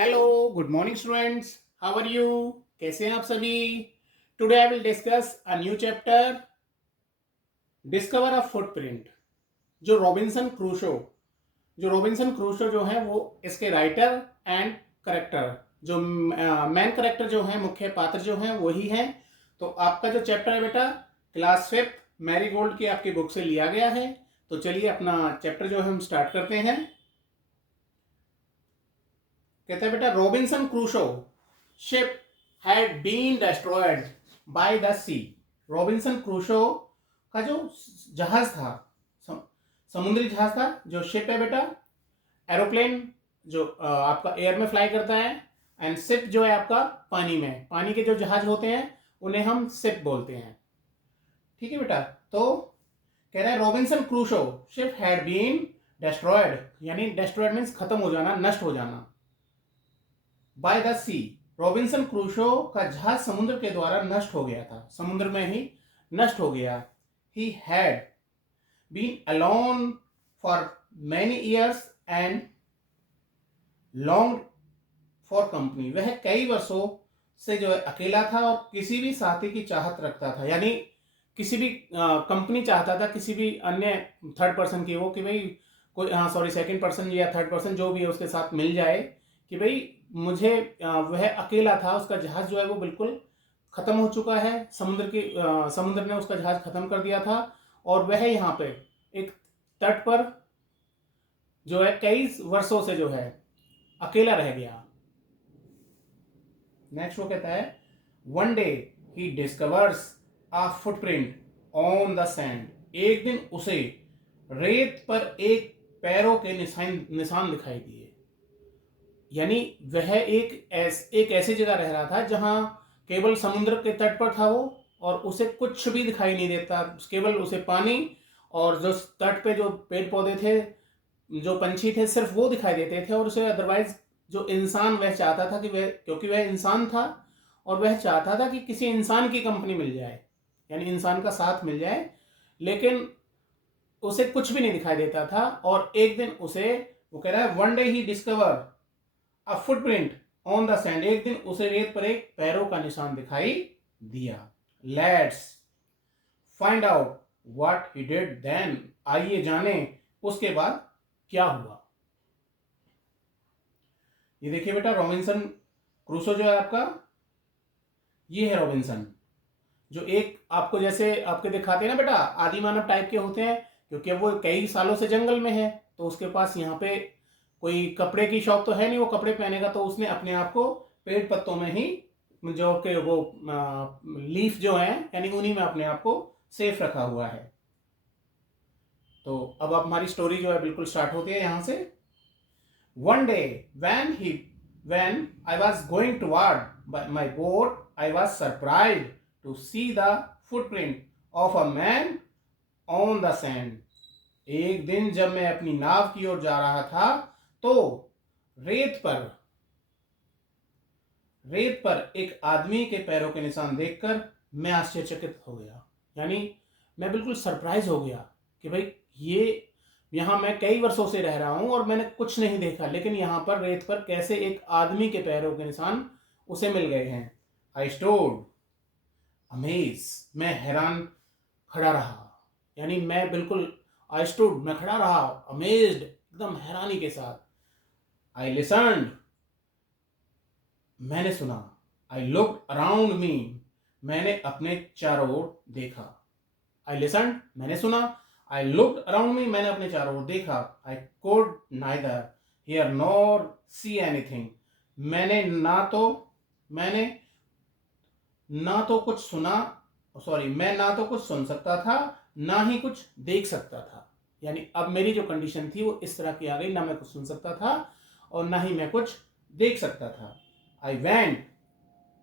Hello, good morning students. How are you? कैसे हैं आप सभी? Today I will discuss a new chapter, discover a footprint. जो Robinson Crusoe जो है वो इसके राइटर एंड करेक्टर, जो मेन करेक्टर जो है, मुख्य पात्र जो है वही हैं। तो आपका जो चैप्टर है बेटा, क्लास फिफ्थ मैरी गोल्ड की आपकी बुक से लिया गया है। तो चलिए अपना चैप्टर जो है हम स्टार्ट करते हैं। कहता है बेटा, Robinson Crusoe ship had been destroyed by the sea. Robinson Crusoe का जो जहाज था, समुद्री जहाज था, जो शिप है बेटा, एरोप्लेन जो आपका एयर में फ्लाई करता है, एंड शिप जो है आपका पानी में, पानी के जो जहाज होते हैं उन्हें हम शिप बोलते हैं। ठीक है बेटा। तो कह रहा है Robinson Crusoe ship had been destroyed, यानी डिस्ट्रॉयड मीन्स खत्म हो जाना, नष्ट हो जाना, by the sea. Robinson Crusoe का जहाज समुद्र के द्वारा नष्ट हो गया था, समुद्र में ही नष्ट हो गया। He had been alone for many years and long for company. वह कई वर्षों से जो है अकेला था और किसी भी साथी की चाहत रखता था, यानी किसी भी कंपनी चाहता था, किसी भी अन्य थर्ड पर्सन की हो कि भाई कोई, हाँ सॉरी, सेकंड पर्सन या थर्ड पर्सन जो भी है उसके साथ मिल जाए कि भाई मुझे, वह अकेला था, उसका जहाज जो है वो बिल्कुल खत्म हो चुका है, समुद्र ने उसका जहाज खत्म कर दिया था और वह यहाँ पे एक तट पर जो है कई वर्षों से जो है अकेला रह गया। नेक्स्ट वो कहता है, one day he discovers a footprint on the sand. एक दिन उसे रेत पर एक पैरों के निशान दिखाई दिए। यानी वह एक ऐसी जगह रह रहा था जहां केवल समुद्र के तट पर था वो, और उसे कुछ भी दिखाई नहीं देता, केवल उसे पानी और जो तट पे जो पेड़ पौधे थे, जो पंछी थे, सिर्फ वो दिखाई देते थे। और उसे अदरवाइज जो इंसान, वह चाहता था कि वह, क्योंकि वह इंसान था और वह चाहता था कि किसी इंसान की कंपनी मिल जाए, यानी इंसान का साथ मिल जाए, लेकिन उसे कुछ भी नहीं दिखाई देता था। और एक दिन उसे, वो कह रहा है, one day he discover a footprint on the sand. एक दिन उसे रेत पर एक पैरों का निशान दिखाई दिया। Let's find out what he did then. आइए जाने उसके बाद क्या हुआ। ये देखिए बेटा, रॉबिन्सन क्रूसो जो है आपका, ये है रॉबिन्सन, जो एक आपको जैसे आपके दिखाते हैं ना बेटा, आदि मानव टाइप के होते हैं, क्योंकि वो कई सालों से जंगल में है, तो उसके पास यहाँ पे कोई कपड़े की शॉप तो है नहीं, वो कपड़े पहनेगा, तो उसने अपने आप को पेड़ पत्तों में ही, जो के वो लीफ जो है, यानी उन्हीं में अपने आप को सेफ रखा हुआ है। तो अब हमारी स्टोरी जो है बिल्कुल स्टार्ट होती है यहाँ से। One day when I was going toward my boat, I was surprised to see the footprint of a man on the sand. एक दिन जब मैं अपनी नाव की ओर जा रहा था तो रेत पर एक आदमी के पैरों के निशान देखकर मैं आश्चर्यचकित हो गया। यानी मैं बिल्कुल सरप्राइज हो गया कि भाई ये, यहाँ मैं कई वर्षों से रह रहा हूँ और मैंने कुछ नहीं देखा, लेकिन यहाँ पर रेत पर कैसे एक आदमी के पैरों के निशान उसे मिल गए हैं। आई स्टूड अमेज, मैं हैरान खड़ा रहा, यानी मैं बिल्कुल, आई स्टूड, मैं खड़ा रहा, अमेज्ड, एकदम हैरानी के साथ। आई लिसन्ड, मैंने सुना। आई लुक्ड अराउंड मी, मैंने अपने चारों ओर देखा। आई लिसन्ड, मैंने सुना। आई लुक्ड अराउंड मी, मैंने अपने चारों ओर देखा। I could neither here nor see anything, मैंने ना तो कुछ सुना, सॉरी, मैं ना तो कुछ सुन सकता था, ना ही कुछ देख सकता था। यानी अब मेरी जो कंडीशन थी वो इस तरह की आ गई, ना मैं कुछ सुन सकता था और ना ही मैं कुछ देख सकता था। I went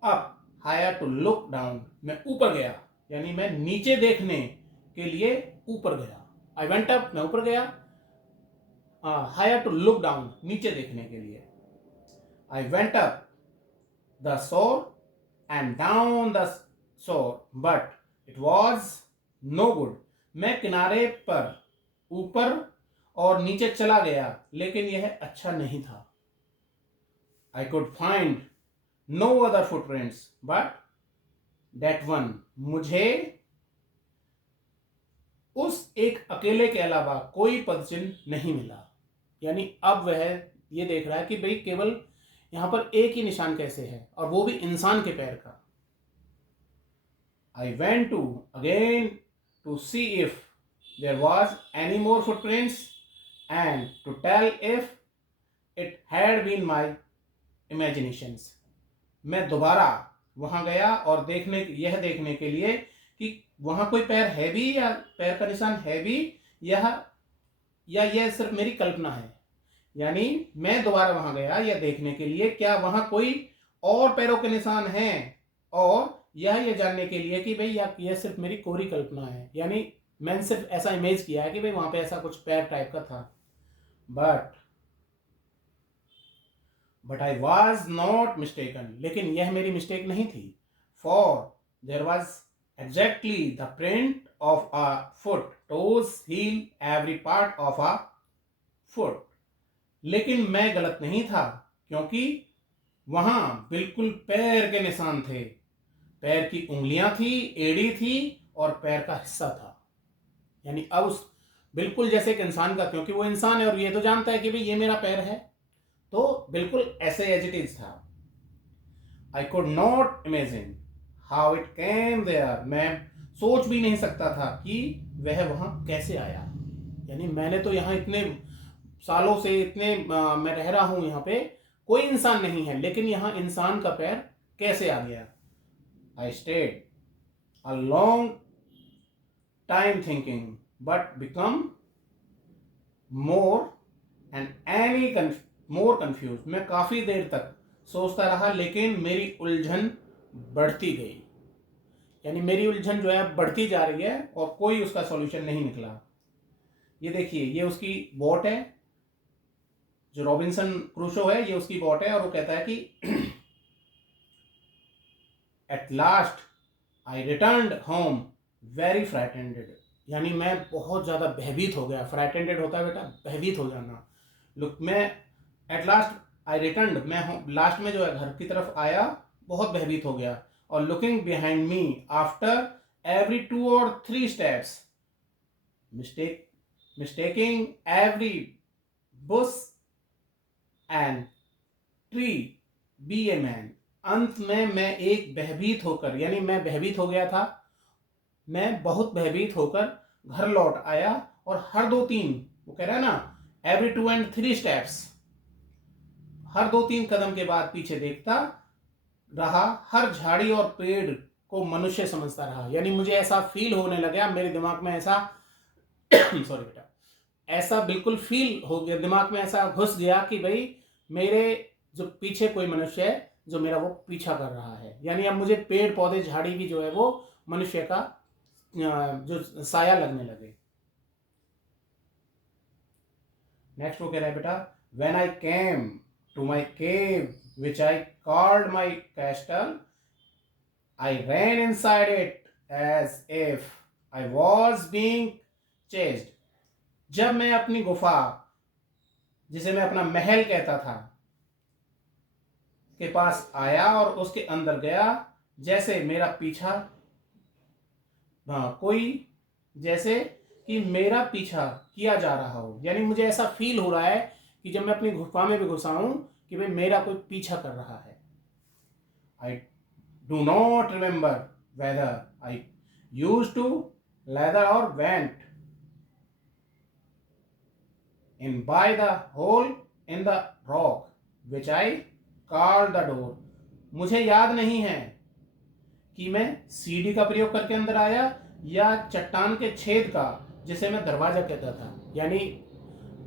up higher to look down, मैं ऊपर गया, यानी मैं नीचे देखने के लिए ऊपर गया। आई वेंट अप, मैं ऊपर गया, हायर टू लुक डाउन, नीचे देखने के लिए। I went up the shore and down the shore but it was no good. मैं किनारे पर ऊपर और नीचे चला गया, लेकिन यह अच्छा नहीं था। I could find no other footprints but that one. मुझे उस एक अकेले के अलावा कोई पदचिन्ह नहीं मिला। यानी अब वह ये देख रहा है कि भाई केवल यहां पर एक ही निशान कैसे है, और वो भी इंसान के पैर का। I went to again to see if there was any more footprints and to tell if it had been my imaginations. मैं दोबारा वहां गया और यह देखने के लिए कि वहां कोई पैर है भी, या पैर का निशान है भी, या यह सिर्फ मेरी कल्पना है। यानी मैं दोबारा वहां गया यह देखने के लिए क्या वहां कोई और पैरों के निशान हैं, और यह जानने के लिए कि भाई यह सिर्फ मेरी कोरी कल्पना है। यानी मैंने सिर्फ ऐसा इमेज किया है कि भाई वहां पे ऐसा कुछ पैर टाइप का था। But I was not mistaken, लेकिन यह मेरी मिस्टेक नहीं थी। For there was exactly the print of a foot, toes, heel, every part of a foot. लेकिन मैं गलत नहीं था, क्योंकि वहां बिल्कुल पैर के निशान थे। पैर की उंगलियां थी, एड़ी थी और पैर का हिस्सा था। यानी अब उस बिल्कुल जैसे एक इंसान का, क्योंकि वो इंसान है और ये तो जानता है कि भाई ये मेरा पैर है, तो बिल्कुल ऐसे एज इट इज था। I could not imagine how it came there, मैं सोच भी नहीं सकता था कि वह वहां कैसे आया। यानी मैंने तो यहाँ इतने सालों से मैं रह रहा हूं यहाँ पे, कोई इंसान नहीं है, लेकिन यहाँ इंसान का पैर कैसे आ गया। I stayed a long time thinking but become more confuse. मैं काफी देर तक सोचता रहा, लेकिन मेरी उलझन बढ़ती गई। यानी मेरी उलझन जो है बढ़ती जा रही है और कोई उसका सॉल्यूशन नहीं निकला। ये देखिए, ये उसकी बोट है, जो रॉबिन्सन क्रूसो है, ये उसकी बोट है, और वो कहता है कि at last I returned home very frightened. यानी मैं बहुत ज्यादा भयभीत हो गया। फ्राइटेंडेड होता है बेटा भयभीत हो जाना। लुक, मैं एट लास्ट आई रिटर्न्ड, मैं लास्ट में जो है घर की तरफ आया, बहुत भयभीत हो गया। और looking behind me after every 2 or 3 steps, mistaking every bush and tree be a man. अंत में मैं एक भयभीत होकर, यानी मैं भयभीत हो गया था, मैं बहुत भयभीत होकर घर लौट आया, और हर 2-3, वो कह रहा है ना, एवरी 2 and 3 steps, हर 2-3 कदम के बाद पीछे देखता रहा, हर झाड़ी और पेड़ को मनुष्य समझता रहा। यानी मुझे ऐसा फील होने लगा, मेरे दिमाग में ऐसा सॉरी बेटा, ऐसा बिल्कुल फील हो गया, दिमाग में ऐसा घुस गया कि भाई मेरे जो पीछे कोई मनुष्य है जो मेरा वो पीछा कर रहा है। यानी अब मुझे पेड़ पौधे झाड़ी भी जो है वो मनुष्य का जो साया लगने लगे। नेक्स्ट वो कह रहा है बेटा, when I came to my cave which I called my castle, I ran inside it as if I was being chased. जब मैं अपनी गुफा, जिसे मैं अपना महल कहता था, के पास आया और उसके अंदर गया, जैसे मेरा पीछा, कोई जैसे कि मेरा पीछा किया जा रहा हो। यानी मुझे ऐसा फील हो रहा है कि जब मैं अपनी गुफा में भी घुसा हूं कि भाई मेरा कोई पीछा कर रहा है। I do not remember whether I use to ladder और went in by the hole in the rock which I called the door. मुझे याद नहीं है कि मैं सीढ़ी का प्रयोग करके अंदर आया या चट्टान के छेद का, जिसे मैं दरवाजा कहता था। यानी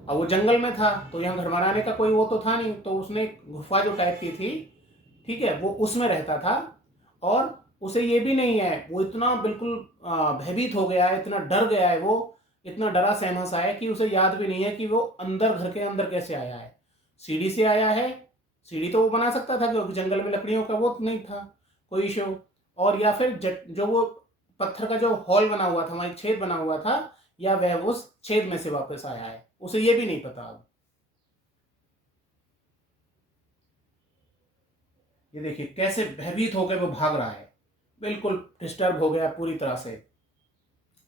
अब वो जंगल में था, तो यहाँ घर बनाने का कोई वो तो था नहीं, तो उसने गुफा जो टाइप की थी, ठीक है, वो उसमें रहता था। और उसे ये भी नहीं है, वो इतना बिल्कुल भयभीत हो गया है, इतना डर गया है, वो इतना डरा सहमा सा है कि उसे याद भी नहीं है कि वो अंदर, घर के अंदर कैसे आया है। सीढ़ी से आया है, सीढ़ी तो वो बना सकता था क्योंकि जंगल में लकड़ियों का वो नहीं था कोई इशू। और या फिर जो वो पत्थर का जो हॉल बना हुआ था, वहां छेद बना हुआ था, या वह उस छेद में से वापस आया है, उसे ये भी नहीं पता। अब ये देखिए कैसे भयभीत होकर वो भाग रहा है, बिल्कुल डिस्टर्ब हो गया पूरी तरह से।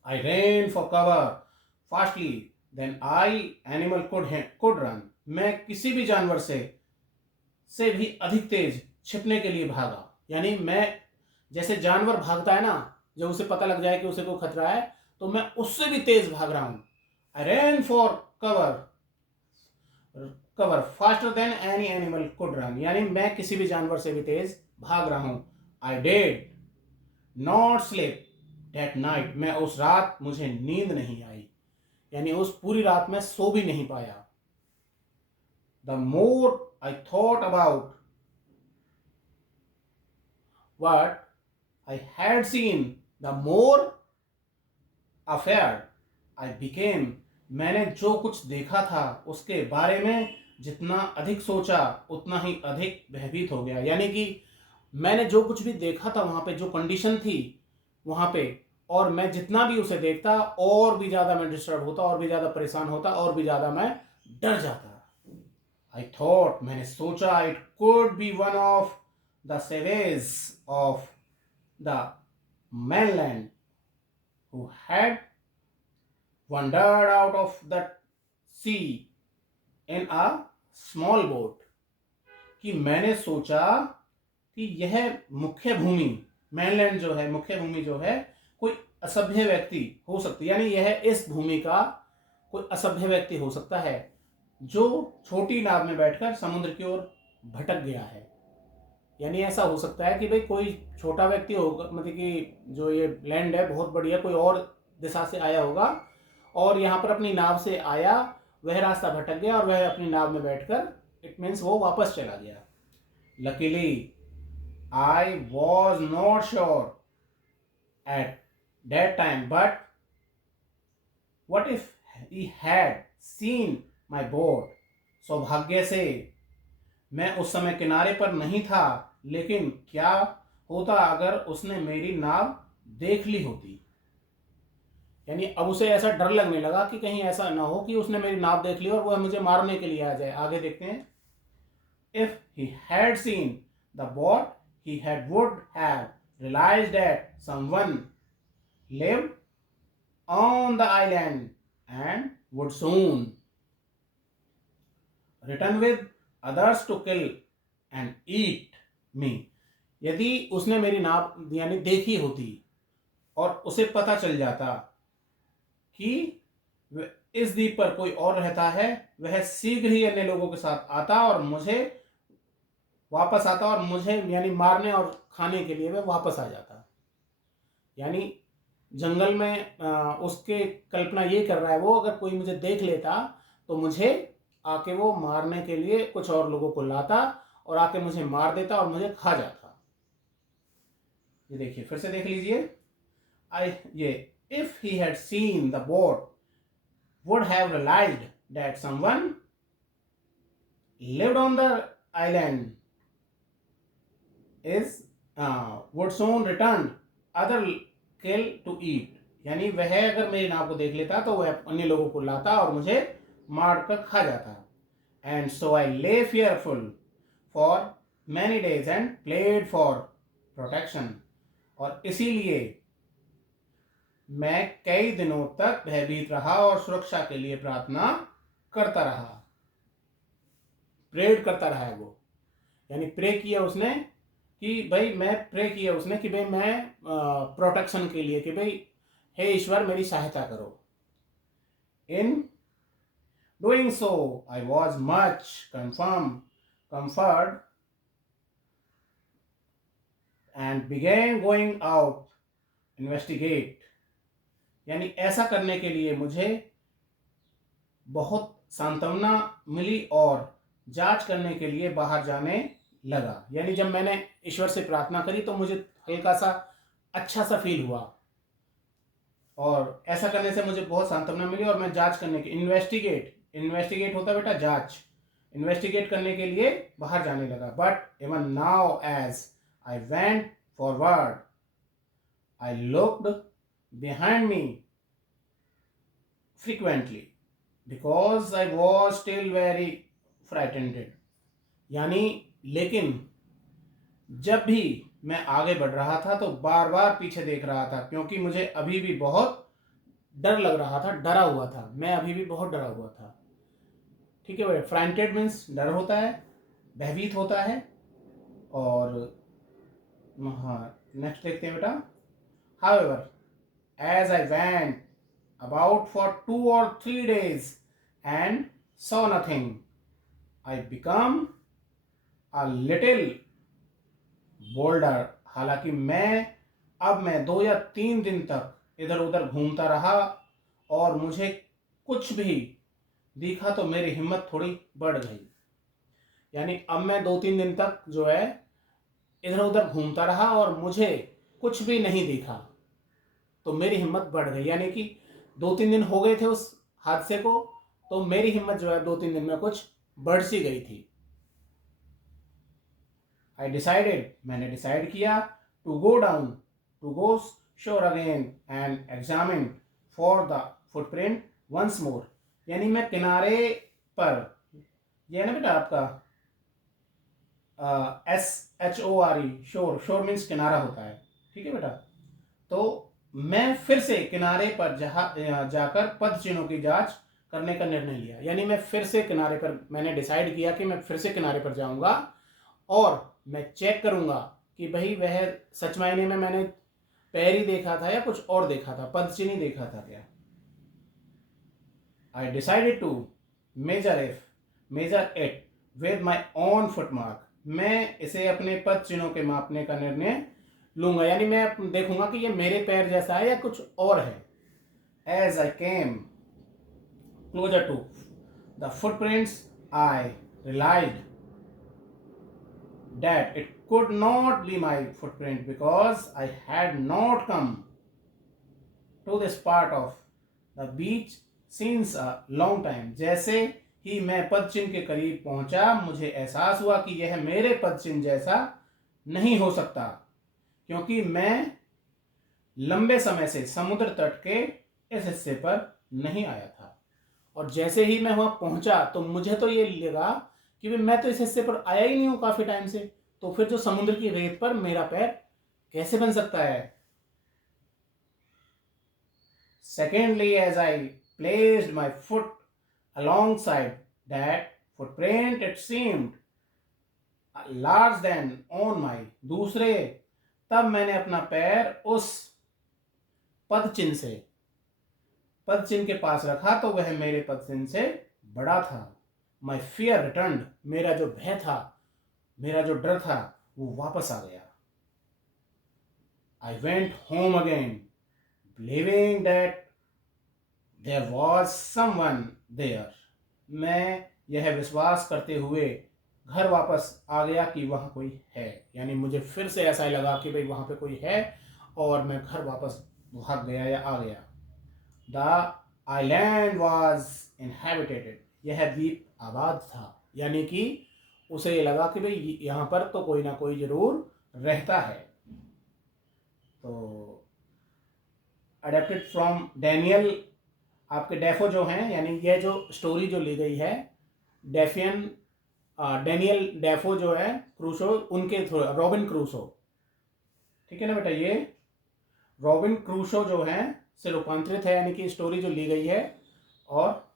I ran for cover fastly then I animal could run. मैं किसी भी जानवर से भी अधिक तेज छिपने के लिए भागा। यानी मैं, जैसे जानवर भागता है ना, जब उसे पता लग जाए कि उसे कोई खतरा है, तो मैं उससे भी तेज भाग रहा हूं। I ran for cover cover faster than any animal could run. यानी मैं किसी भी जानवर से भी तेज भाग रहा हूं। I did not sleep that night. मैं उस रात, मुझे नींद नहीं आई, यानी उस पूरी रात में सो भी नहीं पाया। The more I thought about what I had seen, the more afraid I became। मैंने जो कुछ देखा था उसके बारे में जितना अधिक सोचा उतना ही अधिक भयभीत हो गया। यानी कि मैंने जो कुछ भी देखा था वहां पे, जो कंडीशन थी वहां पे, और मैं जितना भी उसे देखता और भी ज्यादा मैं डिस्टर्ब होता, और भी ज्यादा परेशान होता, और भी ज्यादा मैं डर जाता। आई थॉट, मैंने सोचा, it could be one of the savage of the mainland who had wandered out of the sea in a small boat। कि मैंने सोचा कि यह मुख्य भूमि, mainland जो है, मुख्य भूमि जो है, कोई असभ्य व्यक्ति हो सकती है। यानी यह इस भूमि का कोई असभ्य व्यक्ति हो सकता है जो छोटी नाव में बैठकर समुद्र की ओर भटक गया है। यानी ऐसा हो सकता है कि भाई कोई छोटा व्यक्ति होगा, मतलब कि जो ये लैंड है बहुत बढ़िया, कोई और दिशा से आया होगा और यहाँ पर अपनी नाव से आया, वह रास्ता भटक गया और वह अपनी नाव में बैठकर, इट मीन्स वो वापस चला गया। Luckily I was not sure at that time but what if he had seen my boat. सौभाग्य से मैं उस समय किनारे पर नहीं था, लेकिन क्या होता अगर उसने मेरी नाव देख ली होती। यानी अब उसे ऐसा डर लगने लगा कि कहीं ऐसा ना हो कि उसने मेरी नाव देख ली और वह मुझे मारने के लिए आ जाए। आगे देखते हैं। If he had seen the boat he would have realized that someone lived on the island and would soon return with others to kill and eat me। यदि उसने मेरी नाव यानी देखी होती और उसे पता चल जाता कि इस द्वीप पर कोई और रहता है, वह शीघ्र ही अन्य लोगों के साथ आता और मुझे वापस आता और मुझे यानी मारने और खाने के लिए वह वापस आ जाता। यानी जंगल में उसके कल्पना ये कर रहा है वो, अगर कोई मुझे देख लेता तो मुझे आके वो मारने के लिए कुछ और लोगों को लाता और आके मुझे मार देता और मुझे खा जाता। ये देखिए फिर से देख लीजिए। ये if he had seen the boat would have realized that someone lived on the island is would soon return other kill to eat। यानी वह अगर मेरी नाव को देख लेता तो वह अन्य लोगों को लाता और मुझे मार कर खा जाता। एंड सो आई ले fearful for many days and played for protection। और इसीलिए मैं कई दिनों तक भयभीत रहा और सुरक्षा के लिए प्रार्थना करता रहा। प्रेड करता रहा है वो, यानी प्रे किया उसने कि भाई मैं प्रे किया उसने कि भाई मैं प्रोटेक्शन के लिए, कि भाई हे ईश्वर मेरी सहायता करो। In doing so I was much comfort and began going out investigate। यानी ऐसा करने के लिए मुझे बहुत सांत्वना मिली और जांच करने के लिए बाहर जाने लगा। यानी जब मैंने ईश्वर से प्रार्थना करी तो मुझे हल्का सा अच्छा सा फील हुआ और ऐसा करने से मुझे बहुत सांत्वना मिली और मैं जांच करने के इन्वेस्टिगेट होता बेटा जांच, इन्वेस्टिगेट करने के लिए बाहर जाने लगा। But even now as I went forward I looked behind me frequently because I was still very frightened। यानी लेकिन जब भी मैं आगे बढ़ रहा था तो बार बार पीछे देख रहा था, क्योंकि मुझे अभी भी बहुत डर लग रहा था, डरा हुआ था, मैं अभी भी बहुत डरा हुआ था। ठीक है भाई, फ्राइटेड मीन्स डर होता है, भयभीत होता है। और हाँ, नेक्स्ट देखते हैं बेटा। However as I went about for 2 or 3 days and saw nothing, I become a little bolder। हालांकि मैं 2 या 3 दिन तक इधर उधर घूमता रहा और मुझे कुछ भी दिखा तो मेरी हिम्मत थोड़ी बढ़ गई। यानी अब मैं 2-3 दिन तक जो है इधर उधर घूमता रहा और मुझे कुछ भी नहीं दिखा तो मेरी हिम्मत बढ़ गई। यानी कि 2-3 दिन हो गए थे उस हादसे को, तो मेरी हिम्मत जो है 2-3 दिन में कुछ बढ़ सी गई थी। आई डिसाइडेड, मैंने डिसाइड किया, to go down, to go shore again and examine for the footprint once more. यानी मैं किनारे पर, यह है ना बेटा आपका SHORE, शोर, शोर मीन्स किनारा होता है। ठीक है बेटा, तो मैं फिर से किनारे पर जाकर पद चिन्हों की जांच करने का निर्णय लिया। यानी मैं फिर से किनारे पर, मैंने डिसाइड किया कि मैं फिर से किनारे पर जाऊंगा और मैं चेक करूंगा कि भाई वह सच मायने में मैंने पैर ही देखा था या कुछ और देखा था, पद चिन्ह ही देखा था क्या। I decided to measure it with my own footmark. मैं इसे अपने पद चिन्हों के मापने का निर्णय लूंगा। यानी मैं देखूंगा कि ये मेरे पैर जैसा है या कुछ और है। As I came closer to the footprints I realised that it could not be my footprint because I had not come to this part of the beach since a long time। जैसे ही मैं पद चिन्ह के करीब पहुंचा मुझे एहसास हुआ कि यह मेरे पद चिन्ह जैसा नहीं हो सकता, क्योंकि मैं लंबे समय से समुद्र तट के इस हिस्से पर नहीं आया था। और जैसे ही मैं वहां पहुंचा तो मुझे तो ये लगा कि मैं तो इस हिस्से पर आया ही नहीं हूं काफी टाइम से, तो फिर जो समुद्र की रेत पर मेरा पैर कैसे बन सकता है। Secondly, as I placed my foot alongside that footprint, it seemed large than on my। दूसरे, तब मैंने अपना पैर उस पद चिन्ह के पास रखा तो वह मेरे पद चिन्ह से बड़ा था। माई फियर रिटर्न, मेरा जो भय था, मेरा जो डर था वो वापस आ गया। I went home again believing that there was someone there. मैं यह विश्वास करते हुए घर वापस आ गया कि वहां कोई है। यानी मुझे फिर से ऐसा ही लगा कि भाई वहां पे कोई है और मैं घर वापस भाग गया या आ गया। द आइलैंड वॉज इनहेबिटेड, यह द्वीप आबाद था। यानी कि उसे ये लगा कि भाई यहाँ पर तो कोई ना कोई जरूर रहता है। तो अडेप्टेड फ्रॉम डैनियल, आपके डेफो जो हैं, यानी ये जो स्टोरी जो ली गई है डैनियल डेफो जो है क्रूसो, उनके थ्रू, रॉबिन क्रूसो, ठीक है ना बेटा, ये रॉबिन क्रूसो जो है से रूपांतरित है। यानी कि स्टोरी जो ली गई है और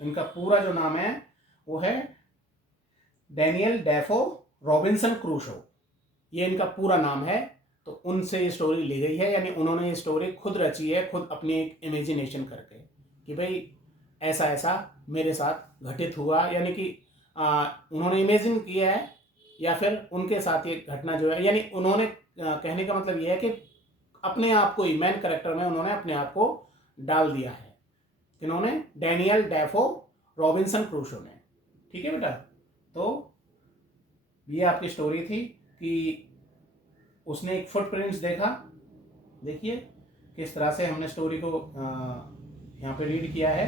इनका पूरा जो नाम है वो है डैनियल डेफो रॉबिन्सन क्रूसो, ये इनका पूरा नाम है। तो उनसे ये स्टोरी ली गई है। यानी उन्होंने ये स्टोरी खुद रची है, खुद अपनी एक इमेजिनेशन करके कि भाई ऐसा ऐसा मेरे साथ घटित हुआ। यानी कि उन्होंने इमेजिन किया है या फिर उनके साथ ये घटना जो है, यानी उन्होंने कहने का मतलब ये है कि अपने आप को ही मैन कैरेक्टर में उन्होंने अपने आप को डाल दिया है। इन्होंने डैनियल डेफो रॉबिन्सन क्रूसो ने। ठीक है बेटा, तो ये आपकी स्टोरी थी कि उसने एक फुटप्रिंट्स देखा। देखिए किस तरह से हमने स्टोरी को यहाँ पे रीड किया है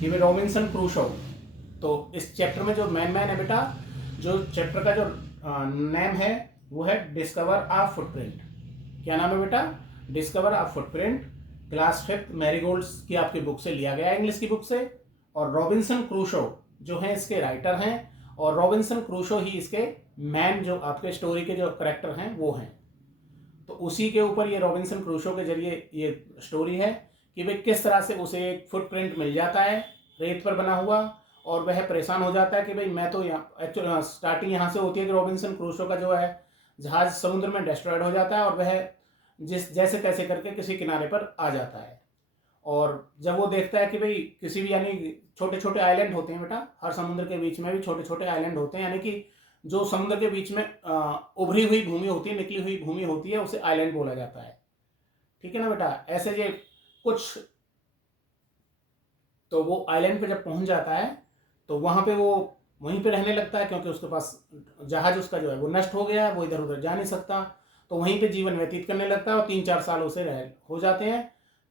कि वे रॉबिन्सन क्रूसो। तो इस चैप्टर में जो मैन है बेटा, जो चैप्टर का जो नेम है वो है डिस्कवर आ फुटप्रिंट। क्या नाम है बेटा? डिस्कवर आ फुटप्रिंट। क्लास 5 मैरीगोल्ड्स की आपकी बुक से लिया गया है, इंग्लिश की बुक से। और रॉबिन्सन क्रूसो जो हैं इसके राइटर हैं और रॉबिन्सन क्रूसो ही इसके मैन जो आपके स्टोरी के जो करेक्टर हैं वो हैं। तो उसी के ऊपर ये रॉबिन्सन क्रूसो के जरिए ये स्टोरी है कि भाई किस तरह से उसे एक फुटप्रिंट मिल जाता है रेत पर बना हुआ, और वह परेशान हो जाता है कि भाई मैं तो यहाँ एक्चुअली स्टार्टिंग यहाँ से होती है कि रॉबिन्सन क्रूसो का जो है जहाज समुद्र में डिस्ट्रॉयड हो जाता है और वह जिस जैसे तैसे करके किसी किनारे पर आ जाता है। और जब वो देखता है कि भाई किसी भी, यानी छोटे छोटे आइलैंड होते हैं बेटा, हर समुद्र के बीच में भी छोटे छोटे आइलैंड होते हैं, यानी कि जो समुद्र के बीच में उभरी हुई भूमि होती है, निकली हुई भूमि होती है, उसे आइलैंड बोला जाता है। ठीक है ना बेटा, ऐसे ये कुछ। तो वो आइलैंड पे जब पहुंच जाता है तो वहां पे वो वहीं पे रहने लगता है, क्योंकि उसके पास जहाज उसका जो है वो नष्ट हो गया है, वो इधर उधर जा नहीं सकता। तो वहीं पे जीवन व्यतीत करने लगता है और 3-4 साल उसे रह हो जाते हैं।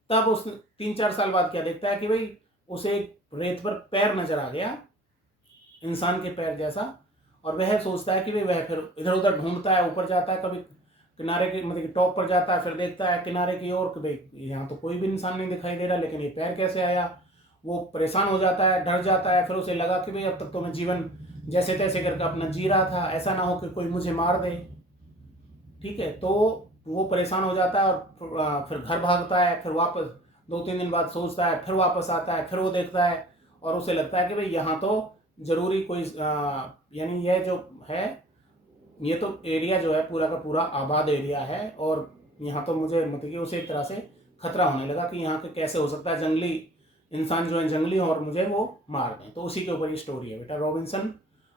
तब उस 3-4 साल बाद क्या देखता है कि भाई उसे एक रेत पर पैर नजर आ गया, इंसान के पैर जैसा। और वह सोचता है कि भाई वह फिर इधर उधर ढूंढता है, ऊपर जाता है, कभी किनारे के मतलब टॉप पर जाता है, फिर देखता है किनारे की ओर कि भाई यहाँ तो कोई भी इंसान नहीं दिखाई दे रहा, लेकिन ये पैर कैसे आया। वो परेशान हो जाता है, डर जाता है। फिर उसे लगा कि भाई अब तक तो मैं जीवन जैसे तैसे करके अपना जी रहा था, ऐसा ना हो कि कोई मुझे मार दे। ठीक है, तो वो परेशान हो जाता है और फिर घर भागता है। फिर वापस 2-3 दिन बाद सोचता है, फिर वापस आता है, फिर वो देखता है और उसे लगता है कि भाई यहाँ तो जरूरी कोई यानी यह जो है, ये तो एरिया जो है पूरा का पूरा आबाद एरिया है, और यहाँ तो मुझे मतलब कि उसे एक तरह से खतरा होने लगा कि यहाँ के कैसे हो सकता है जंगली इंसान जो है जंगली हो और मुझे वो मार दें। तो उसी के ऊपर ये स्टोरी है बेटा, रॉबिन्सन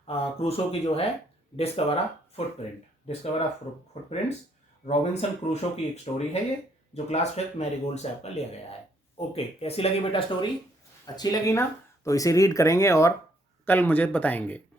क्रूसो की जो है discover a footprint, discover a footprints, Robinson Crusoe की एक स्टोरी है ये, जो क्लास 5 मैरीगोल्ड से आपका लिया गया है। ओके, कैसी लगी बेटा स्टोरी? अच्छी लगी ना? तो इसे रीड करेंगे और कल मुझे बताएंगे।